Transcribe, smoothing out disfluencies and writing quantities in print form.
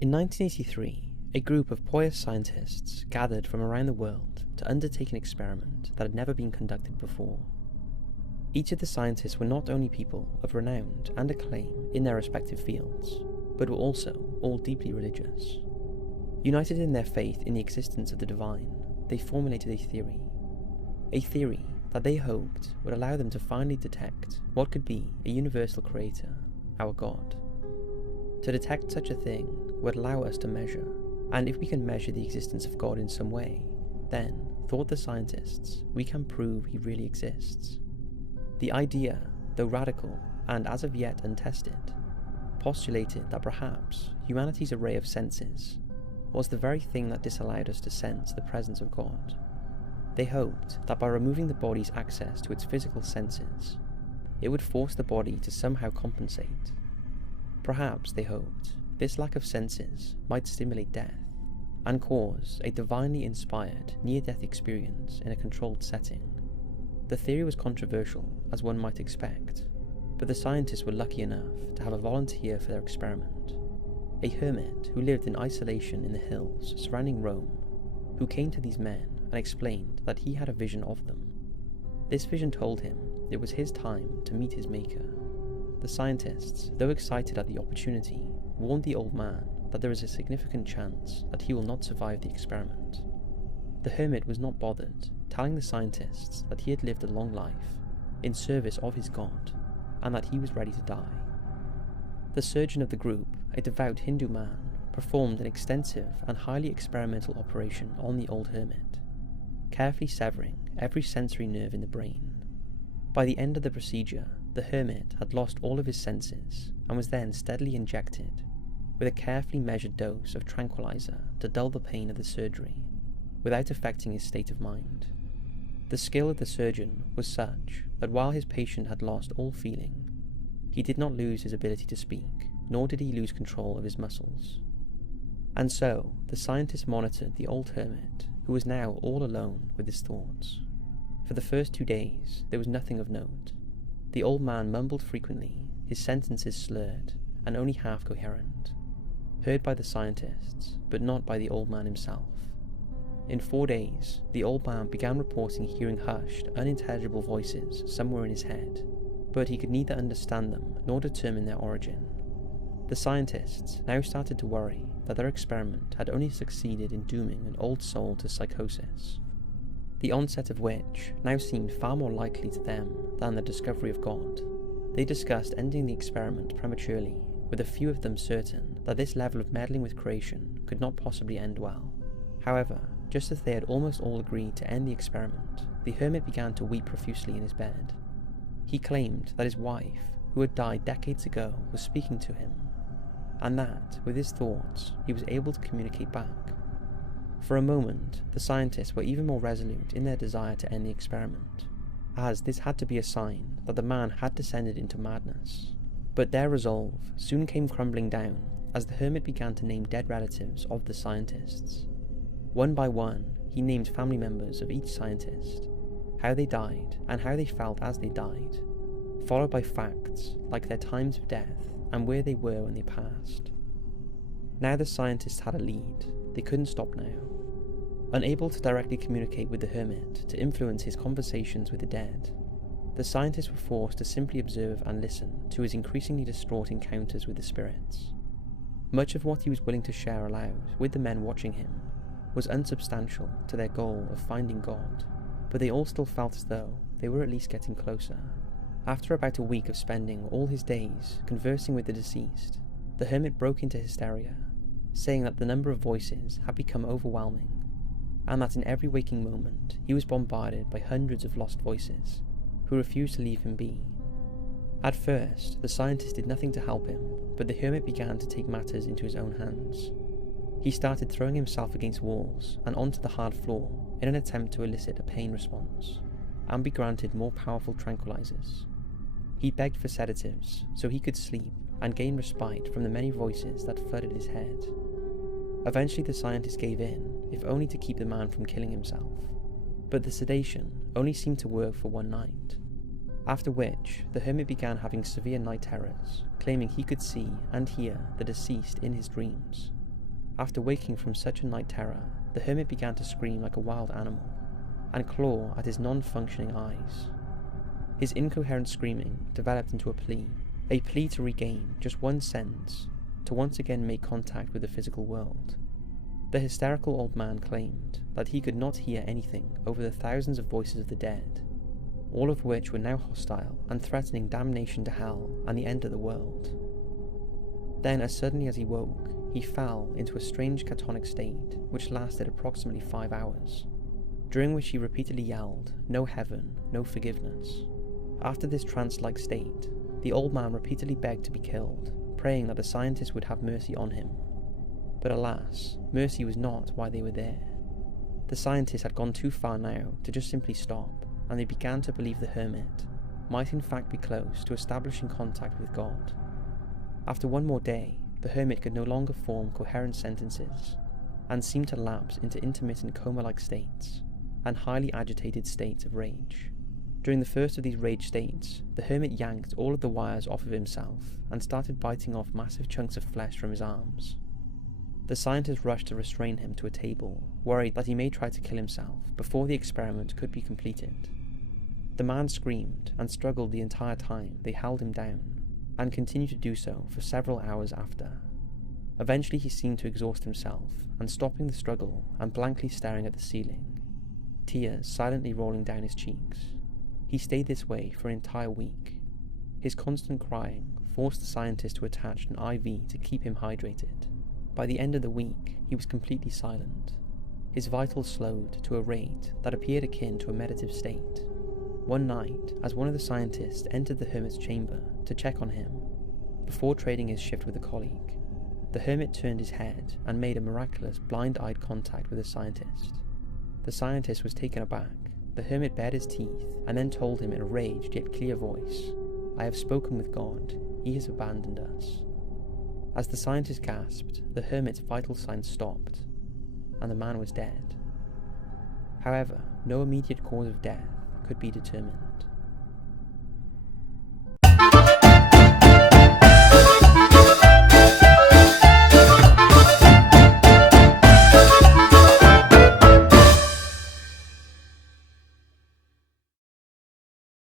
In 1983, a group of pious scientists gathered from around the world to undertake an experiment that had never been conducted before. Each of the scientists were not only people of renown and acclaim in their respective fields, but were also all deeply religious. United in their faith in the existence of the divine, they formulated a theory that they hoped would allow them to finally detect what could be a universal creator, our God. To detect such a thing would allow us to measure, and if we can measure the existence of God in some way, then, thought the scientists, we can prove he really exists. The idea, though radical and as of yet untested, postulated that perhaps humanity's array of senses was the very thing that disallowed us to sense the presence of God. They hoped that by removing the body's access to its physical senses, it would force the body to somehow compensate. Perhaps, they hoped, this lack of senses might stimulate death and cause a divinely inspired near-death experience in a controlled setting. The theory was controversial, as one might expect, but the scientists were lucky enough to have a volunteer for their experiment, a hermit who lived in isolation in the hills surrounding Rome, who came to these men and explained that he had a vision of them. This vision told him it was his time to meet his maker. The scientists, though excited at the opportunity, warned the old man that there is a significant chance that he will not survive the experiment. The hermit was not bothered, telling the scientists that he had lived a long life in service of his God, and that he was ready to die. The surgeon of the group, a devout Hindu man, performed an extensive and highly experimental operation on the old hermit, carefully severing every sensory nerve in the brain. By the end of the procedure, the hermit had lost all of his senses and was then steadily injected with a carefully measured dose of tranquilizer to dull the pain of the surgery, without affecting his state of mind. The skill of the surgeon was such that while his patient had lost all feeling, he did not lose his ability to speak, nor did he lose control of his muscles. And so, the scientist monitored the old hermit, who was now all alone with his thoughts. For the first 2 days, there was nothing of note. The old man mumbled frequently, his sentences slurred, and only half coherent, heard by the scientists, but not by the old man himself. In 4 days, the old man began reporting hearing hushed, unintelligible voices somewhere in his head, but he could neither understand them nor determine their origin. The scientists now started to worry that their experiment had only succeeded in dooming an old soul to psychosis, the onset of which now seemed far more likely to them than the discovery of God. They discussed ending the experiment prematurely, with a few of them certain that this level of meddling with creation could not possibly end well. However, just as they had almost all agreed to end the experiment, the hermit began to weep profusely in his bed. He claimed that his wife, who had died decades ago, was speaking to him, and that, with his thoughts, he was able to communicate back. For a moment, the scientists were even more resolute in their desire to end the experiment, as this had to be a sign that the man had descended into madness. But their resolve soon came crumbling down as the hermit began to name dead relatives of the scientists. One by one, he named family members of each scientist, how they died and how they felt as they died, followed by facts like their times of death and where they were when they passed. Now the scientists had a lead. They couldn't stop now. Unable to directly communicate with the hermit to influence his conversations with the dead, the scientists were forced to simply observe and listen to his increasingly distraught encounters with the spirits. Much of what he was willing to share aloud with the men watching him was unsubstantial to their goal of finding God, but they all still felt as though they were at least getting closer. After about a week of spending all his days conversing with the deceased, the hermit broke into hysteria, saying that the number of voices had become overwhelming, and that in every waking moment he was bombarded by hundreds of lost voices who refused to leave him be. At first, the scientist did nothing to help him, but the hermit began to take matters into his own hands. He started throwing himself against walls and onto the hard floor in an attempt to elicit a pain response, and be granted more powerful tranquilizers. He begged for sedatives so he could sleep and gain respite from the many voices that flooded his head. Eventually the scientist gave in, if only to keep the man from killing himself, but the sedation only seemed to work for one night, after which the hermit began having severe night terrors, claiming he could see and hear the deceased in his dreams. After waking from such a night terror, the hermit began to scream like a wild animal, and claw at his non-functioning eyes. His incoherent screaming developed into a plea to regain just one sense, to once again make contact with the physical world. The hysterical old man claimed that he could not hear anything over the thousands of voices of the dead, all of which were now hostile and threatening damnation to hell and the end of the world. Then, as suddenly as he woke, he fell into a strange catatonic state which lasted approximately 5 hours, during which he repeatedly yelled, "No heaven, no forgiveness." After this trance-like state, the old man repeatedly begged to be killed, praying that the scientists would have mercy on him. But alas, mercy was not why they were there. The scientists had gone too far now to just simply stop, and they began to believe the hermit might in fact be close to establishing contact with God. After one more day, the hermit could no longer form coherent sentences, and seemed to lapse into intermittent coma-like states, and highly agitated states of rage. During the first of these rage states, the hermit yanked all of the wires off of himself, and started biting off massive chunks of flesh from his arms. The scientists rushed to restrain him to a table, worried that he may try to kill himself before the experiment could be completed. The man screamed and struggled the entire time they held him down, and continued to do so for several hours after. Eventually he seemed to exhaust himself, and stopping the struggle and blankly staring at the ceiling, tears silently rolling down his cheeks. He stayed this way for an entire week. His constant crying forced the scientist to attach an IV to keep him hydrated. By the end of the week, he was completely silent. His vitals slowed to a rate that appeared akin to a meditative state. One night, as one of the scientists entered the hermit's chamber to check on him, before trading his shift with a colleague, the hermit turned his head and made a miraculous blind-eyed contact with the scientist. The scientist was taken aback. The hermit bared his teeth and then told him in a raged yet clear voice, "I have spoken with God, he has abandoned us." As the scientist gasped, the hermit's vital signs stopped, and the man was dead. However, no immediate cause of death could be determined.